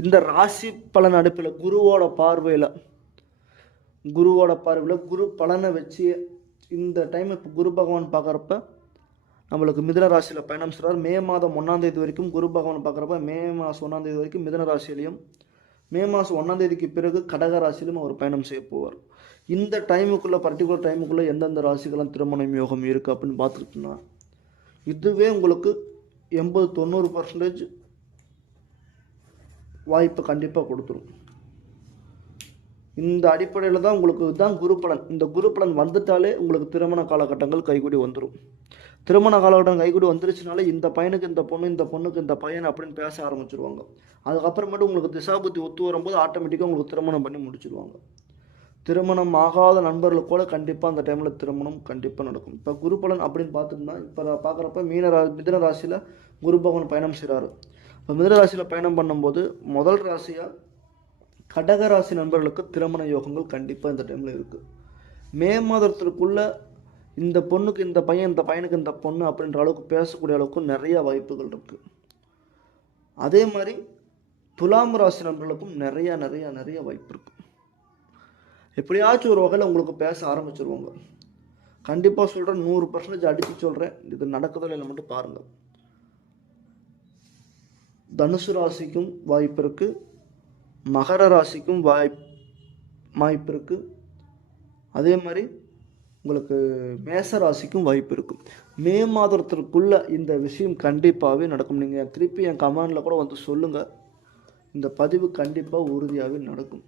இந்த ராசி பலன் அடுப்பில் குருவோட பார்வையில் குரு பலனை வச்சு இந்த டைம் இப்போ குரு பகவான் பார்க்குறப்ப நம்மளுக்கு மிதுன ராசியில் பயணம் செய்கிறார். மே மாதம் 1ஆம் தேதி வரைக்கும் குரு பகவான் பார்க்குறப்ப மே மாதம் 1ஆம் தேதி வரைக்கும் மிதுன ராசியிலையும், மே மாதம் 1ஆம் தேதிக்கு பிறகு கடக ராசியிலும் அவர் பயணம் செய்ய போவார். இந்த டைமுக்குள்ளே பர்டிகுலர் டைமுக்குள்ளே எந்தெந்த ராசிகளாம் திருமணம் யோகம் இருக்குது அப்படின்னு பார்த்துக்கிட்டோம்னா இதுவே உங்களுக்கு 80-90% வாய்ப்பை கண்டிப்பாக கொடுத்துரும். இந்த அடிப்படையில் தான் உங்களுக்கு இதுதான் குரு பலன். இந்த குரு பலன் வந்துட்டாலே உங்களுக்கு திருமண காலகட்டங்கள் கைகூடி வந்துடும். திருமண காலகட்டம் கைகூடி வந்துருச்சுனாலே இந்த பையனுக்கு இந்த பொண்ணு, இந்த பொண்ணுக்கு இந்த பையன் அப்படின்னு பேச ஆரம்பிச்சிருவாங்க. அதுக்கப்புறமேட்டு உங்களுக்கு திசாபுத்தி ஒத்து வரும்போது ஆட்டோமேட்டிக்காக உங்களுக்கு திருமணம் பண்ணி முடிச்சிடுவாங்க. திருமணம் ஆகாத நண்பர்களுக்கு கூட கண்டிப்பாக அந்த டைமில் திருமணம் கண்டிப்பாக நடக்கும். இப்போ குரு பலன் அப்படின்னு பார்த்தோம்னா இப்போ பார்க்குறப்ப மிதுன ராசியில் குரு பகவான் பயணம் செய்கிறாரு. இப்போ மிதுன ராசியில் பயணம் பண்ணும்போது முதல் ராசியாக கடக ராசி நண்பர்களுக்கு திருமண யோகங்கள் கண்டிப்பாக இந்த டைமில் இருக்குது. மே மாதத்திற்குள்ளே இந்த பொண்ணுக்கு இந்த பையன், இந்த பையனுக்கு இந்த பொண்ணு அப்படின்ற அளவுக்கு பேசக்கூடிய அளவுக்கு நிறைய வாய்ப்புகள் இருக்குது. அதே மாதிரி துலாம் ராசி நண்பர்களுக்கும் நிறைய வாய்ப்பு இருக்குது. எப்படியாச்சும் ஒரு வகையில் உங்களுக்கு பேச ஆரம்பிச்சிருவாங்க. கண்டிப்பாக சொல்கிறேன், 100% அடித்து சொல்கிறேன், இது நடக்குதோ இல்லை மட்டும் பாருங்கள். தனுசு ராசிக்கும் வாய்ப்பு இருக்குது, மகர ராசிக்கும் வாய்ப்பு இருக்குது. அதே மாதிரி உங்களுக்கு மேச ராசிக்கும் வாய்ப்பு இருக்குது. மே மாதத்திற்குள்ளே இந்த விஷயம் கண்டிப்பாகவே நடக்கும். நீங்கள் திருப்பி என் கமெண்டில் கூட வந்து சொல்லுங்கள். இந்த பதிவு கண்டிப்பாக உறுதியாகவே நடக்கும்.